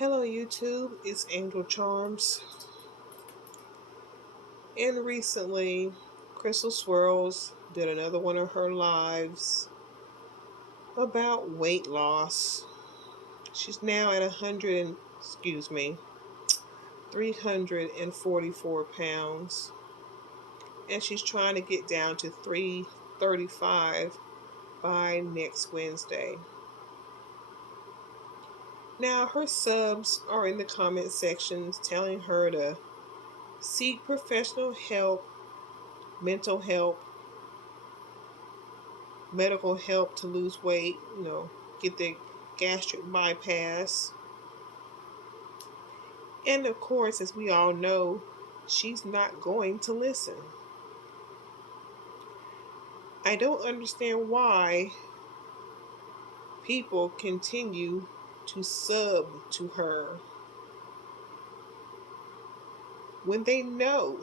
Hello YouTube, it's Angel Charms. And recently, Crystal Swirlz did another one of her lives about weight loss. She's now at 344 pounds. And she's trying to get down to 335 by next Wednesday. Now, her subs are in the comment sections telling her to seek professional help, mental help, medical help to lose weight, get the gastric bypass. And of course, as we all know, she's not going to listen. I don't understand why people continue to sub to her when they know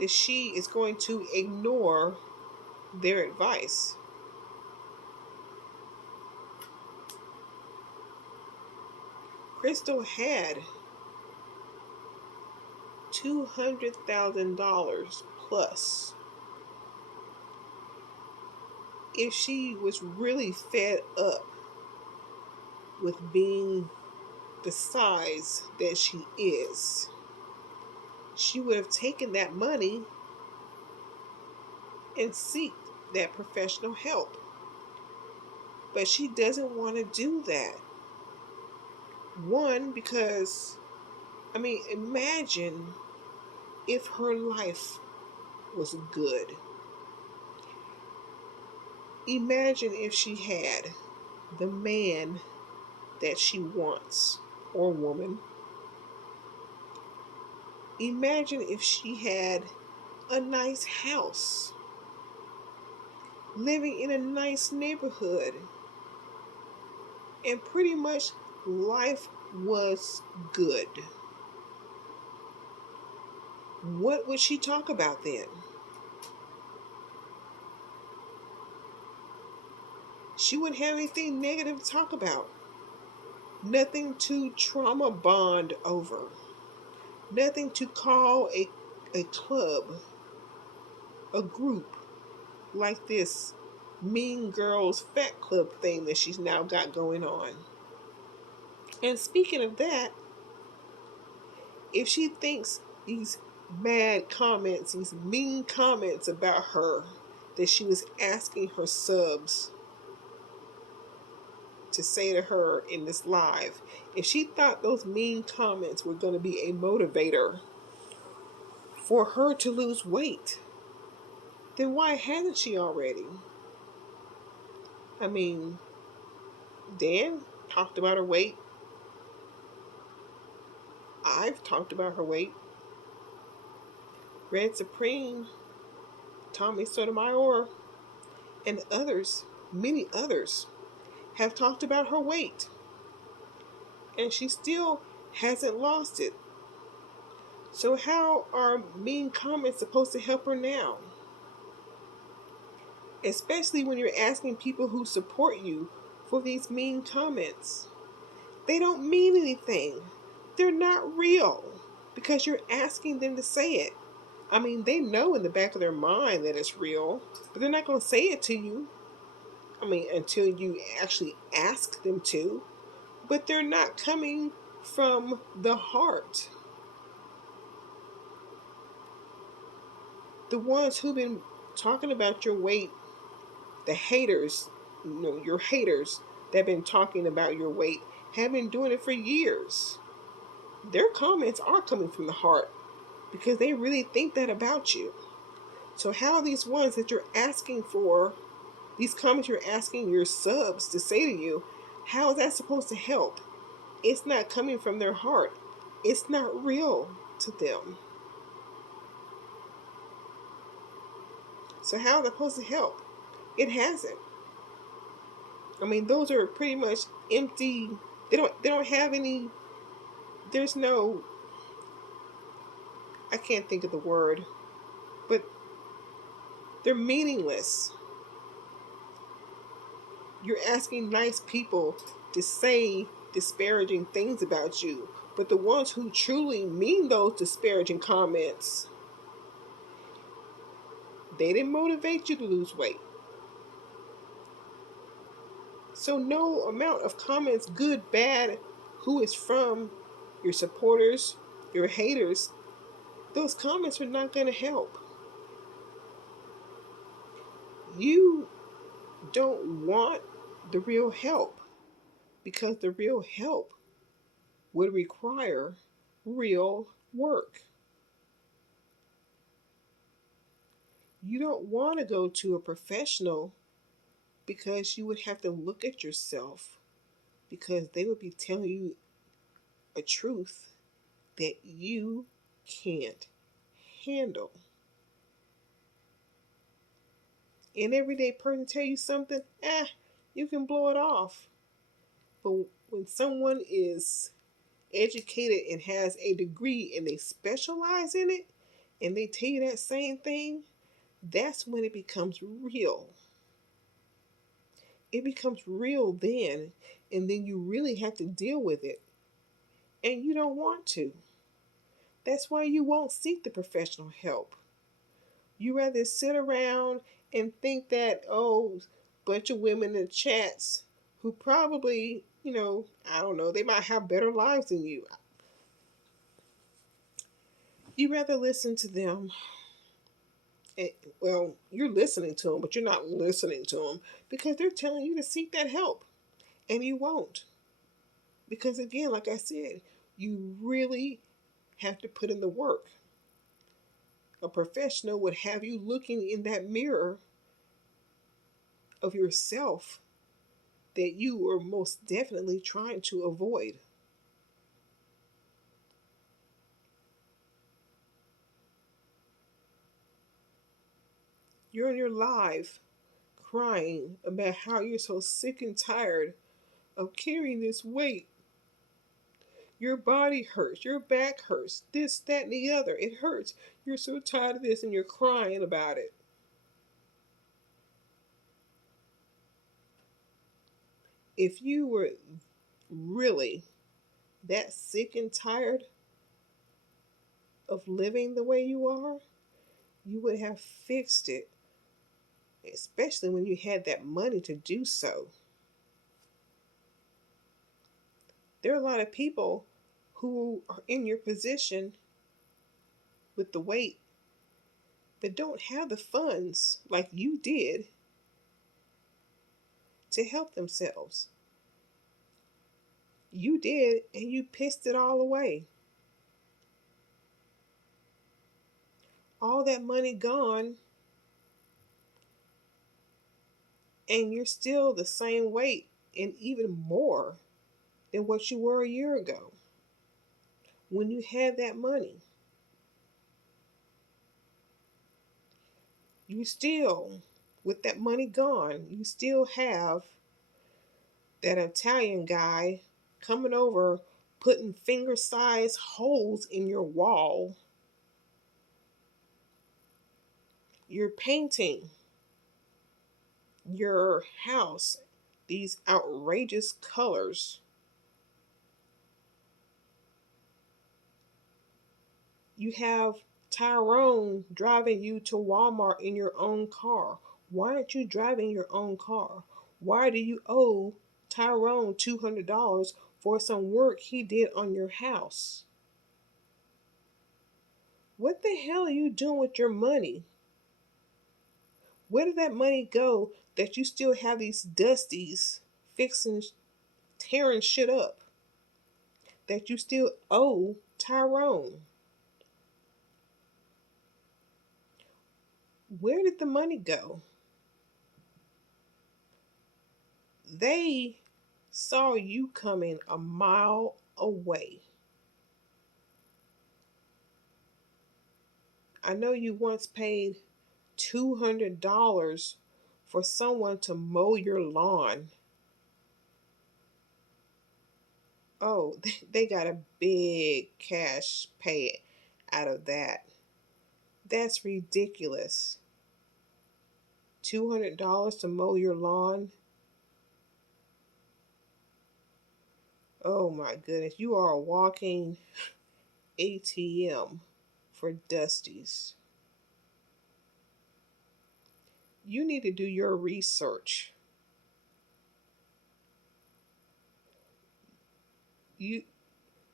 that she is going to ignore their advice. Crystal had $200,000 plus. If she was really fed up with being the size that she is, she would have taken that money and seek that professional help. But she doesn't want to do that. One, because, imagine if her life was good. Imagine if she had the man that she wants, or woman. Imagine if she had a nice house, living in a nice neighborhood, and pretty much life was good. What would she talk about then? She wouldn't have anything negative to talk about. Nothing to trauma bond over. Nothing to call a club, a group like this Mean Girls Fat Club thing that she's now got going on. And speaking of that, if she thinks these bad comments, these mean comments about her that she was asking her subs to say to her in this live, if she thought those mean comments were going to be a motivator for her to lose weight, then why hasn't she already? Dan talked about her weight. I've talked about her weight. Red Supreme, Tommy Sotomayor, and others, many others, have talked about her weight. And she still hasn't lost it. So how are mean comments supposed to help her now? Especially when you're asking people who support you for these mean comments. They don't mean anything. They're not real because you're asking them to say it. They know in the back of their mind that it's real, but they're not going to say it to you. Until you actually ask them to. But they're not coming from the heart. The ones who've been talking about your weight, the haters, your haters that have been talking about your weight, have been doing it for years. Their comments are coming from the heart because they really think that about you. So how are these ones that you're asking for, these comments you're asking your subs to say to you, how is that supposed to help? It's not coming from their heart. It's not real to them. So how is it supposed to help? It hasn't. Those are pretty much empty. They don't have any. There's no. I can't think of the word, but they're meaningless. You're asking nice people to say disparaging things about you. But the ones who truly mean those disparaging comments, they didn't motivate you to lose weight. So no amount of comments, good, bad, who it's from, your supporters, your haters, those comments are not going to help. You don't want the real help, because the real help would require real work. You don't want to go to a professional, because you would have to look at yourself, because they would be telling you a truth that you can't handle. An everyday person tell you something, you can blow it off. But when someone is educated and has a degree and they specialize in it, and they tell you that same thing, that's when it becomes real. It becomes real then, and then you really have to deal with it. And you don't want to. That's why you won't seek the professional help. You rather sit around and think that, oh, bunch of women in chats who probably, I don't know, they might have better lives than you. You rather listen to them. And, well, you're listening to them, but you're not listening to them, because they're telling you to seek that help. And you won't. Because again, like I said, you really have to put in the work. A professional would have you looking in that mirror of yourself that you were most definitely trying to avoid. You're in your live crying about how you're so sick and tired of carrying this weight. Your body hurts, your back hurts, this, that, and the other. It hurts. You're so tired of this and you're crying about it. If you were really that sick and tired of living the way you are, you would have fixed it, especially when you had that money to do so. There are a lot of people who are in your position with the weight but don't have the funds like you did to help themselves. You did, and you pissed it all away. All that money gone, and you're still the same weight and even more than what you were a year ago when you had that money. You still, with that money gone, you still have that Italian guy coming over, putting finger-sized holes in your wall. You're painting your house these outrageous colors. You have Tyrone driving you to Walmart in your own car. Why aren't you driving your own car? Why do you owe Tyrone $200 for some work he did on your house? What the hell are you doing with your money? Where did that money go that you still have these dusties fixing, tearing shit up that you still owe Tyrone? Where did the money go? They saw you coming a mile away. I know you once paid $200 for someone to mow your lawn. Oh, they got a big cash pay out of that. That's ridiculous. $200 to mow your lawn? Oh my goodness. You are a walking ATM for Dusties. You need to do your research. You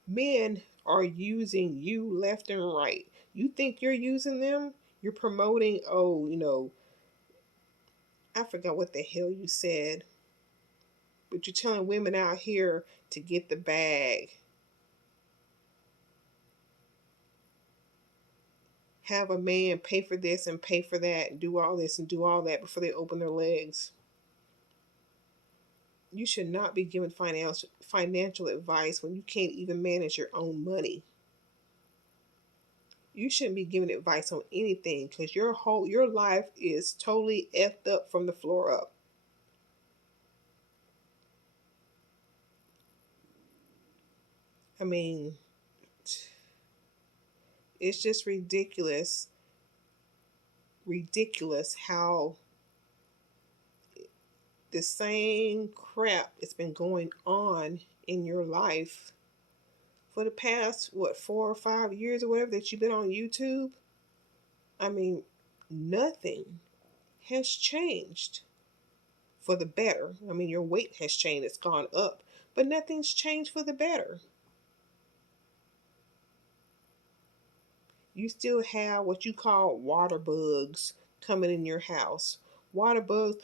Men are using you left and right. You think you're using them? You're promoting, oh, I forgot what the hell you said, but you're telling women out here to get the bag. Have a man pay for this and pay for that and do all this and do all that before they open their legs. You should not be giving financial advice when you can't even manage your own money. You shouldn't be giving advice on anything because your life is totally effed up from the floor up. I mean, it's just ridiculous how the same crap that's been going on in your life for the past, what, 4 or 5 years or whatever that you've been on YouTube. I mean, nothing has changed for the better. I mean, your weight has changed, it's gone up, but nothing's changed for the better. You still have what you call water bugs coming in your house. Water bugs,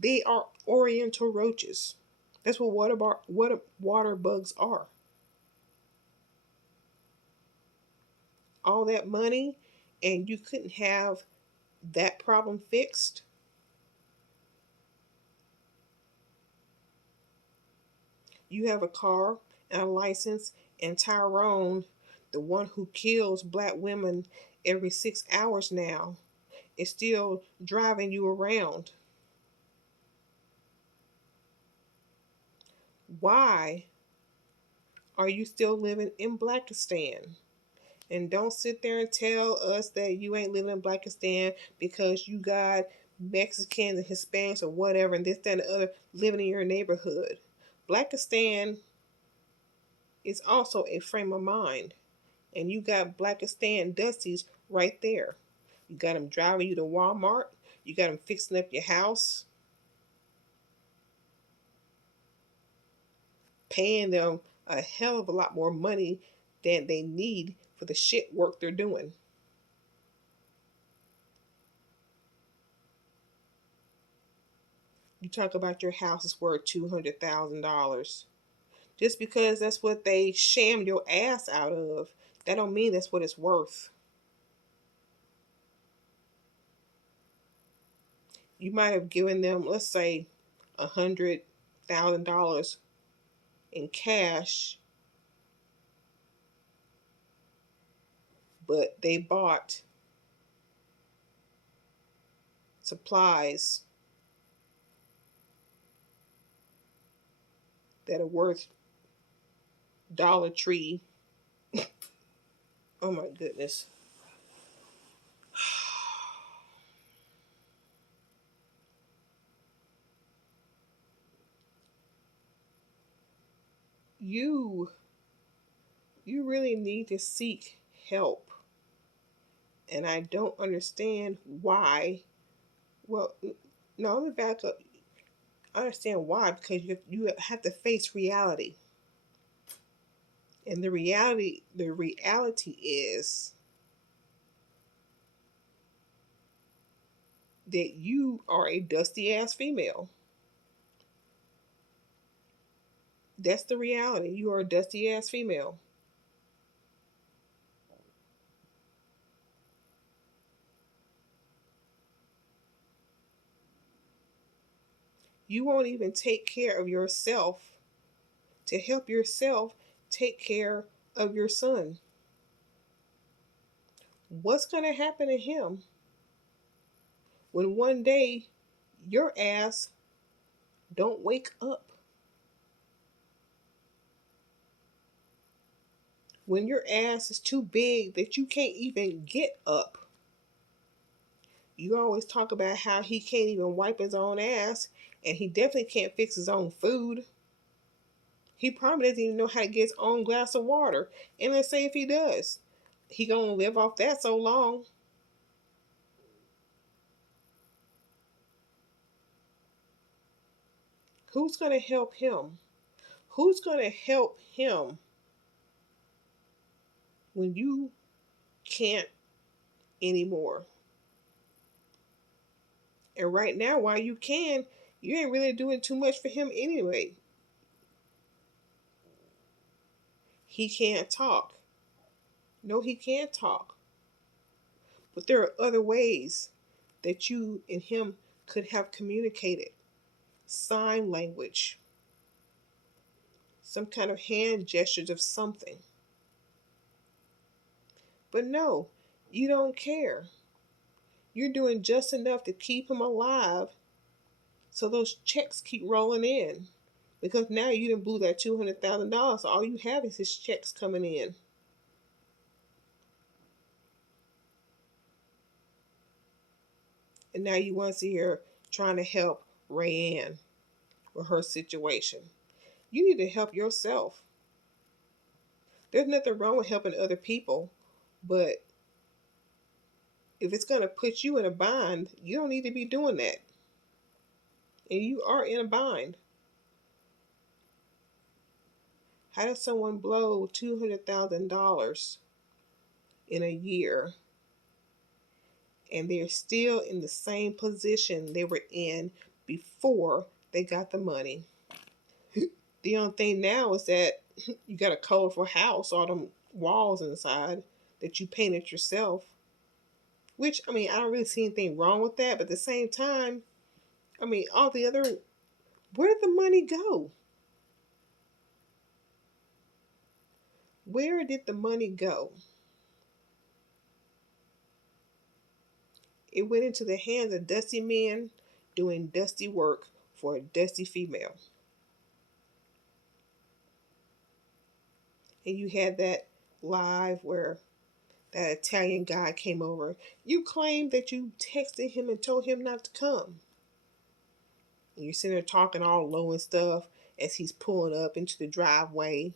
they are oriental roaches. That's what water bugs are. All that money, and you couldn't have that problem fixed. You have a car and a license, and Tyrone, the one who kills black women every 6 hours now, is still driving you around. Why are you still living in Blackistan? And don't sit there and tell us that you ain't living in Blackistan because you got Mexicans and Hispanics or whatever and this, that, and the other living in your neighborhood. Blackistan is also a frame of mind. And you got Blackistan Dusties right there. You got them driving you to Walmart. You got them fixing up your house, paying them a hell of a lot more money than they need for the shit work they're doing. You talk about your house is worth $200,000. Just because that's what they shammed your ass out of, that don't mean that's what it's worth. You might have given them, let's say, $100,000 in cash, but they bought supplies that are worth Dollar Tree. Oh my goodness. You you really need to seek help. And I don't understand why. Well, no, let me back up. I understand why, because you have to face reality. And the reality is that you are a dusty ass female. That's the reality. You are a dusty ass female. You won't even take care of yourself to help yourself take care of your son. What's going to happen to him when one day your ass don't wake up? When your ass is too big that you can't even get up. You always talk about how he can't even wipe his own ass, and he definitely can't fix his own food. He probably doesn't even know how to get his own glass of water. And let's say if he does, he gonna live off that so long. Who's gonna help him? Who's gonna help him when you can't anymore? And right now, while you can, you ain't really doing too much for him anyway. He can't talk. No, he can't talk. But there are other ways that you and him could have communicated. Sign language, some kind of hand gestures of something. But no, you don't care. You're doing just enough to keep him alive so those checks keep rolling in. Because now you didn't blew that $200,000. So all you have is his checks coming in. And now you want to see her trying to help Rayanne with her situation. You need to help yourself. There's nothing wrong with helping other people, but if it's going to put you in a bind, you don't need to be doing that. And you are in a bind. How does someone blow $200,000 in a year and they're still in the same position they were in before they got the money? The only thing now is that you got a colorful house, all them walls inside that you painted yourself. Which, I mean, I don't really see anything wrong with that, but at the same time, I mean, all the other, where did the money go? Where did the money go? It went into the hands of dusty men doing dusty work for a dusty female. And you had that live where that Italian guy came over. You claimed that you texted him and told him not to come. And you're sitting there talking all low and stuff as he's pulling up into the driveway.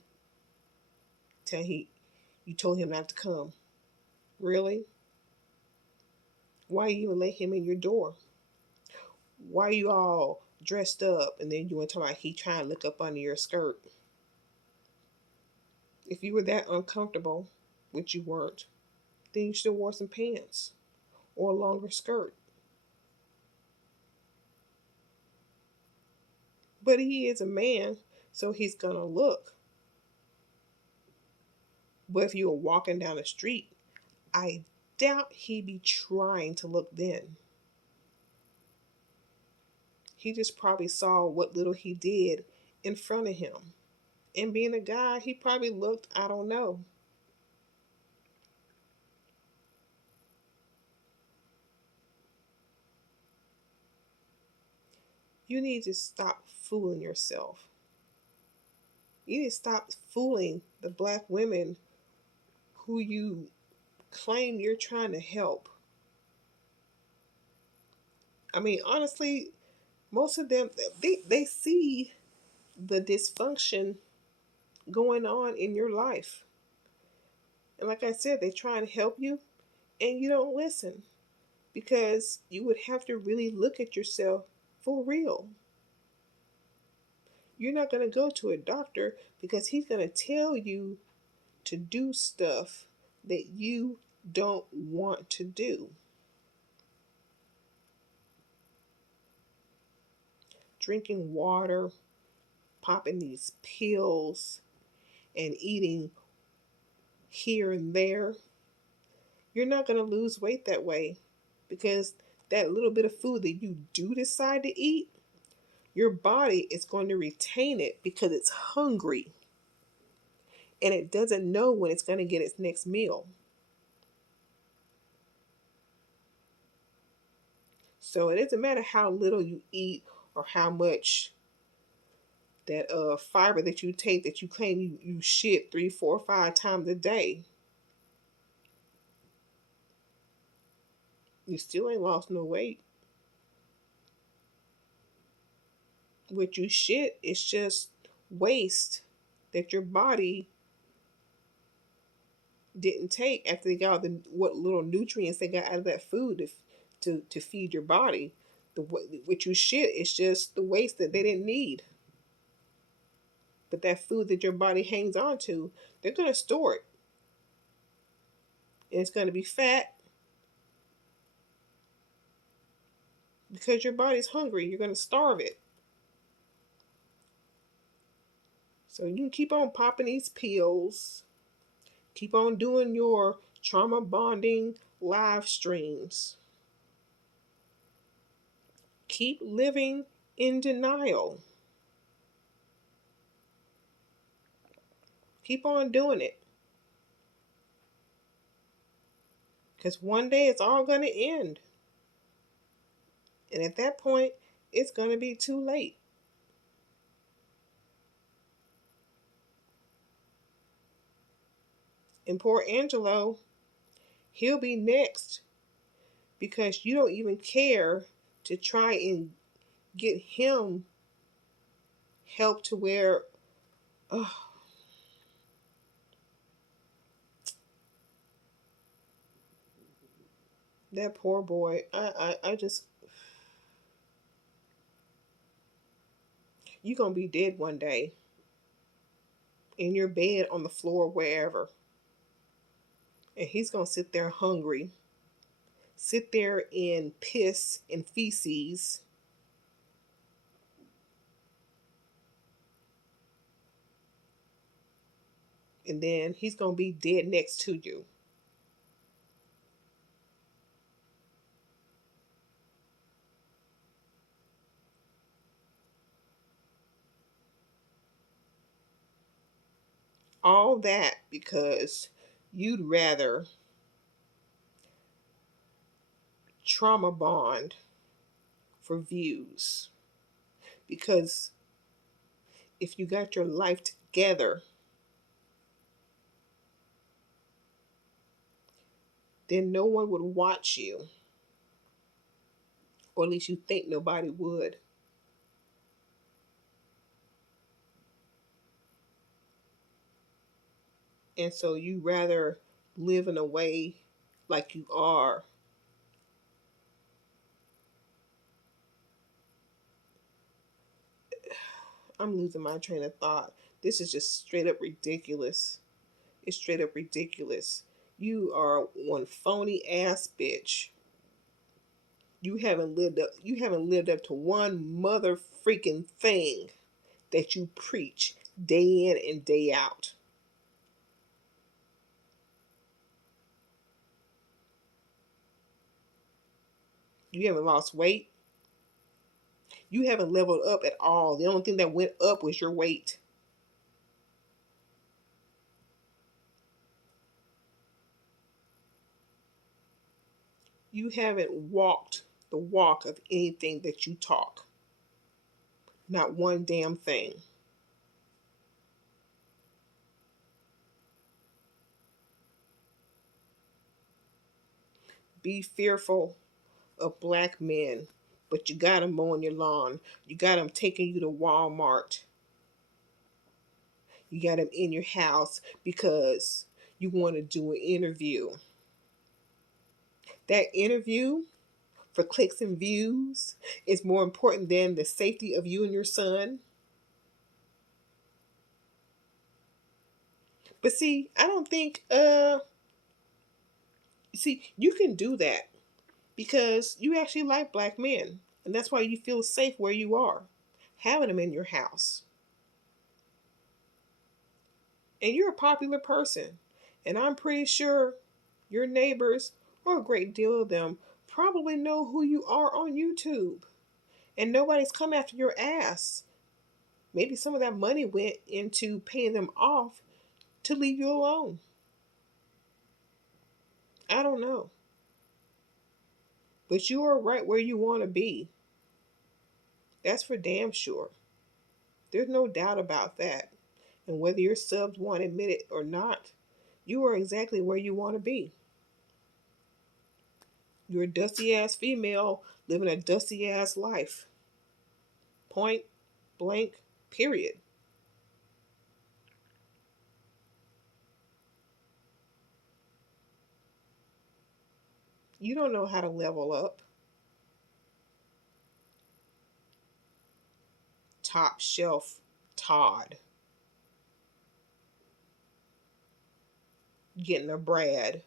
You told him not to come. Really? Why you even let him in your door? Why you all dressed up and then you want to talk about he trying to look up under your skirt? If you were that uncomfortable, which you weren't, then you should have wore some pants or a longer skirt. But he is a man, so he's gonna look. But if you were walking down the street, I doubt he'd be trying to look then. He just probably saw what little he did in front of him. And being a guy, he probably looked, I don't know. You need to stop fooling yourself. You need to stop fooling the black women who you claim you're trying to help. I mean, honestly, most of them, they see the dysfunction going on in your life. And like I said, they try and help you and you don't listen because you would have to really look at yourself for real. You're not going to go to a doctor because he's going to tell you to do stuff that you don't want to do. Drinking water, popping these pills, and eating here and there. You're not going to lose weight that way because that little bit of food that you do decide to eat, your body is going to retain it because it's hungry and it doesn't know when it's going to get its next meal. So it doesn't matter how little you eat or how much that fiber that you take that you claim you shit 3, 4, 5 times a day. You still ain't lost no weight. What you shit is just waste that your body didn't take after they got all the what little nutrients they got out of that food to feed your body. What you shit is just the waste that they didn't need. But that food that your body hangs on to, they're gonna store it, and it's gonna be fat because your body's hungry. You're gonna starve it. So you can keep on popping these pills, keep on doing your trauma bonding live streams, keep living in denial. Keep on doing it. Because one day it's all going to end. And at that point, it's going to be too late. And poor Angelo, he'll be next because you don't even care to try and get him help to where, oh, that poor boy. I just, you're going to be dead one day in your bed, on the floor, wherever. And he's going to sit there hungry, sit there in piss and feces. And then he's going to be dead next to you. All that because you'd rather trauma bond for views. Because if you got your life together, then no one would watch you. Or at least you think nobody would. And so you rather live in a way like you are. I'm losing my train of thought. This is just straight up ridiculous. It's straight up ridiculous. You are one phony ass bitch. You haven't lived up to one mother freaking thing that you preach day in and day out. You haven't lost weight. You haven't leveled up at all. The only thing that went up was your weight. You haven't walked the walk of anything that you talk. Not one damn thing. Be fearful of black men, but you got them mowing your lawn. You got them taking you to Walmart. You got them in your house because you want to do an interview. That interview for clicks and views is more important than the safety of you and your son. But see, I don't think see, you can do that because you actually like black men, and that's why you feel safe where you are, having them in your house. And you're a popular person, and I'm pretty sure your neighbors, or a great deal of them, probably know who you are on YouTube, and nobody's come after your ass. Maybe some of that money went into paying them off to leave you alone. I don't know. But you are right where you want to be. That's for damn sure. There's no doubt about that. And whether your subs want to admit it or not, you are exactly where you want to be. You're a dusty ass female living a dusty ass life. Point blank, period. You don't know how to level up. Top shelf Todd getting a Brad.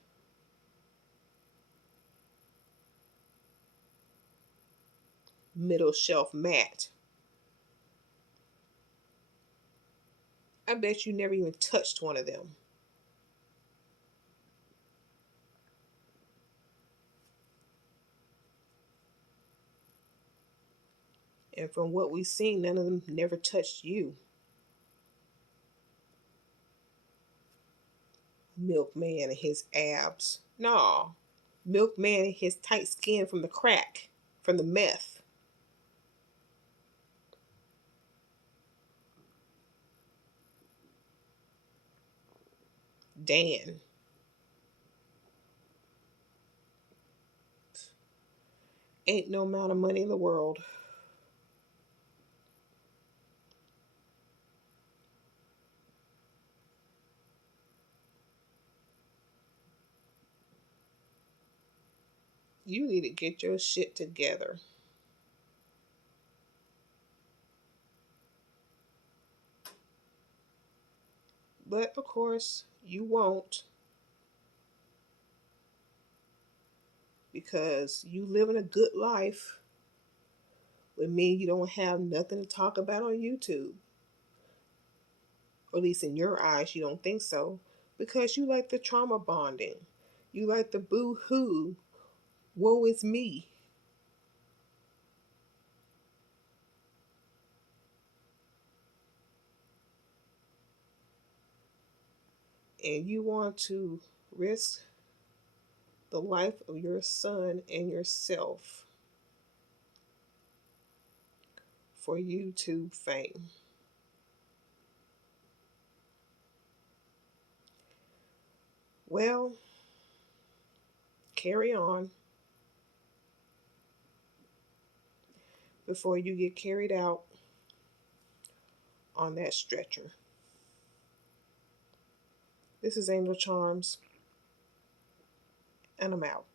Middle shelf Matt. I bet you never even touched one of them. And from what we've seen, none of them never touched you. Milkman and his abs. No. Milkman and his tight skin from the crack, from the meth. Dan. Ain't no amount of money in the world. You need to get your shit together. But of course, you won't, because you living a good life would mean you don't have nothing to talk about on YouTube. Or at least in your eyes, you don't think so. Because you like the trauma bonding. You like the boo hoo. Woe is me. And you want to risk the life of your son and yourself for YouTube fame. Well, carry on before you get carried out on that stretcher. This is Angel Charms, and I'm out.